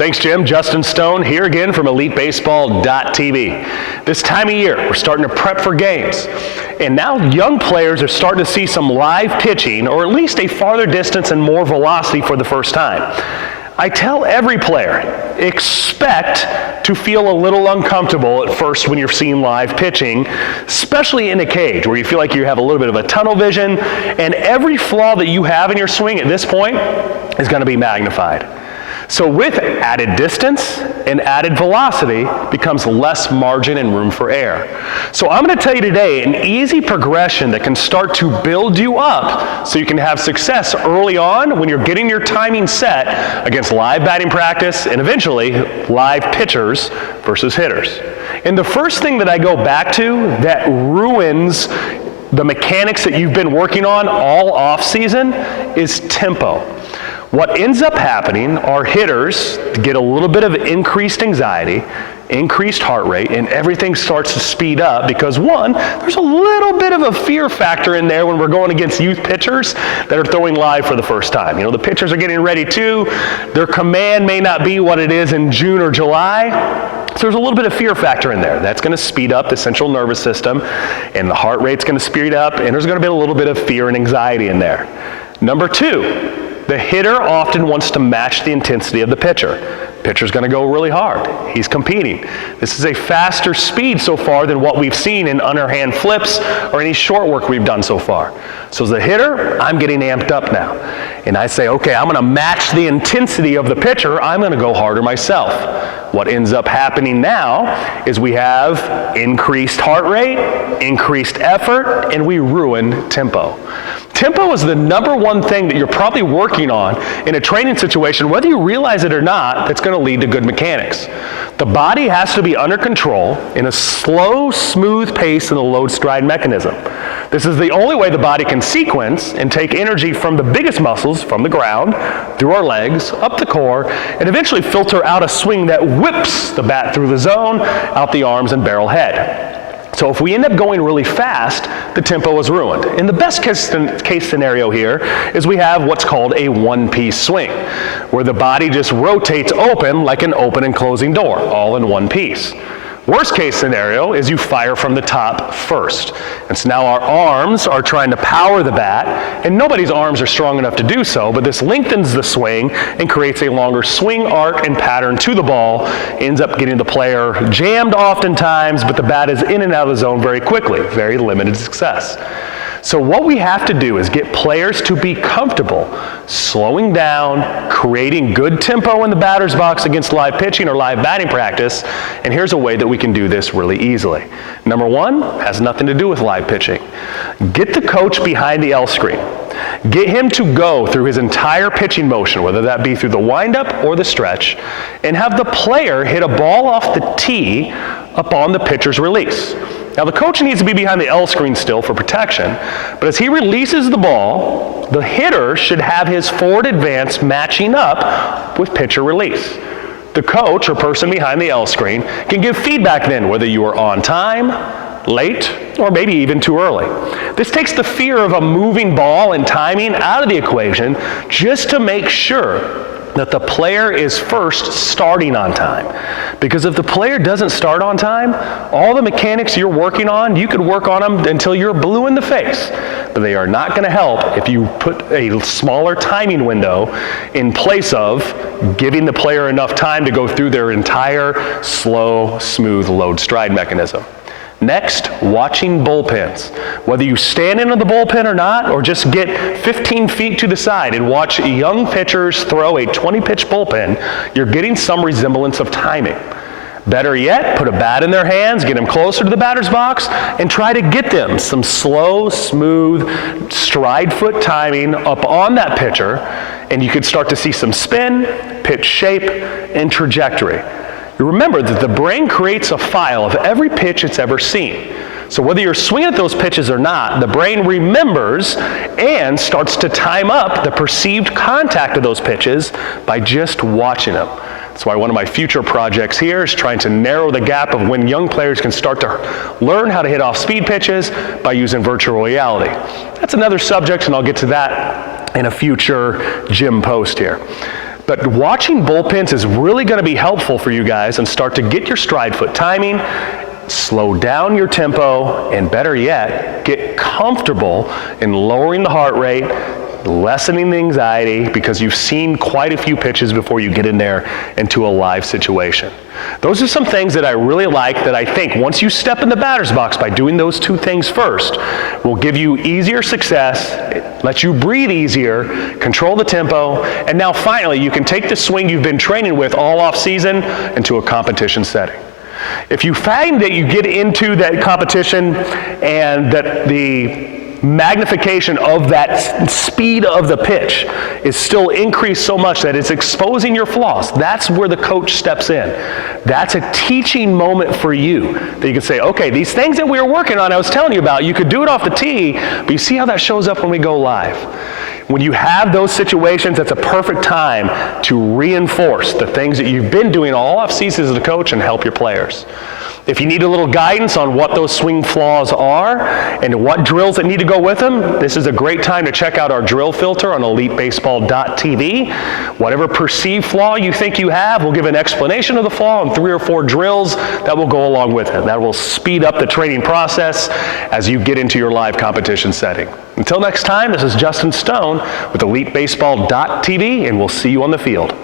Thanks, Jim. Justin Stone here again from EliteBaseball.tv. This time of year, we're starting to prep for games. And now young players are starting to see some live pitching, or at least a farther distance and more velocity for the first time. I tell every player, expect to feel a little uncomfortable at first when you're seeing live pitching, especially in a cage where you feel like you have a little bit of a tunnel vision, and every flaw that you have in your swing at this point is going to be magnified. So with added distance and added velocity becomes less margin and room for error. So I'm going to tell you today an easy progression that can start to build you up so you can have success early on when you're getting your timing set against live batting practice and eventually live pitchers versus hitters. And the first thing that I go back to that ruins the mechanics that you've been working on all off season is tempo. What ends up happening are hitters get a little bit of increased anxiety, increased heart rate, and everything starts to speed up because one, there's a little bit of a fear factor in there when we're going against youth pitchers that are throwing live for the first time. You know, the pitchers are getting ready too. Their command may not be what it is in June or July. So there's a little bit of fear factor in there. That's going to speed up the central nervous system, and the heart rate's going to speed up, and there's going to be a little bit of fear and anxiety in there. Number two, the hitter often wants to match the intensity of the pitcher. Pitcher's going to go really hard. He's competing. This is a faster speed so far than what we've seen in underhand flips or any short work we've done so far. So as a hitter, I'm getting amped up now. And I say, okay, I'm going to match the intensity of the pitcher. I'm going to go harder myself. What ends up happening now is we have increased heart rate, increased effort, and we ruin tempo. Tempo is the number one thing that you're probably working on in a training situation, whether you realize it or not, that's going to lead to good mechanics. The body has to be under control in a slow, smooth pace in the load stride mechanism. This is the only way the body can sequence and take energy from the biggest muscles, from the ground, through our legs, up the core, and eventually filter out a swing that whips the bat through the zone, out the arms and barrel head. So if we end up going really fast, the tempo is ruined. And the best case scenario here is we have what's called a one-piece swing, where the body just rotates open like an open and closing door, all in one piece. Worst case scenario is you fire from the top first. And so now our arms are trying to power the bat, and nobody's arms are strong enough to do so, but this lengthens the swing and creates a longer swing arc and pattern to the ball, ends up getting the player jammed oftentimes, but the bat is in and out of the zone very quickly, very limited success. So what we have to do is get players to be comfortable slowing down, creating good tempo in the batter's box against live pitching or live batting practice, and here's a way that we can do this really easily. Number one, has nothing to do with live pitching. Get the coach behind the L screen. Get him to go through his entire pitching motion, whether that be through the windup or the stretch, and have the player hit a ball off the tee upon the pitcher's release. Now the coach needs to be behind the L screen still for protection, but as he releases the ball, the hitter should have his forward advance matching up with pitcher release. The coach or person behind the L screen can give feedback then whether you are on time, late, or maybe even too early. This takes the fear of a moving ball and timing out of the equation just to make sure that the player is first starting on time. Because if the player doesn't start on time, all the mechanics you're working on, you could work on them until you're blue in the face. But they are not going to help if you put a smaller timing window in place of giving the player enough time to go through their entire slow, smooth load stride mechanism. Next, watching bullpens. Whether you stand into the bullpen or not, or just get 15 feet to the side and watch young pitchers throw a 20-pitch bullpen, you're getting some resemblance of timing. Better yet, put a bat in their hands, get them closer to the batter's box, and try to get them some slow, smooth, stride foot timing up on that pitcher, and you could start to see some spin, pitch shape, and trajectory. Remember that the brain creates a file of every pitch it's ever seen. So whether you're swinging at those pitches or not, the brain remembers and starts to time up the perceived contact of those pitches by just watching them. That's why one of my future projects here is trying to narrow the gap of when young players can start to learn how to hit off speed pitches by using virtual reality. That's another subject, and I'll get to that in a future gym post here. But watching bullpens is really going to be helpful for you guys and start to get your stride foot timing, slow down your tempo, and better yet, get comfortable in lowering the heart rate, lessening the anxiety, because you've seen quite a few pitches before you get in there into a live situation. Those are some things that I really like, that I think once you step in the batter's box by doing those two things first, will give you easier success, let you breathe easier, control the tempo, and now finally you can take the swing you've been training with all off season into a competition setting. If you find that you get into that competition and that the magnification of that speed of the pitch is still increased so much that it's exposing your flaws, that's where the coach steps in. That's a teaching moment for you, that you can say, okay, these things that we were working on, I was telling you about, you could do it off the tee, but you see how that shows up when we go live. When you have those situations, that's a perfect time to reinforce the things that you've been doing all off season as a coach and help your players. If you need a little guidance on what those swing flaws are and what drills that need to go with them, this is a great time to check out our drill filter on EliteBaseball.tv. Whatever perceived flaw you think you have, we'll give an explanation of the flaw and 3 or 4 drills that will go along with it. That will speed up the training process as you get into your live competition setting. Until next time, this is Justin Stone with EliteBaseball.tv, and we'll see you on the field.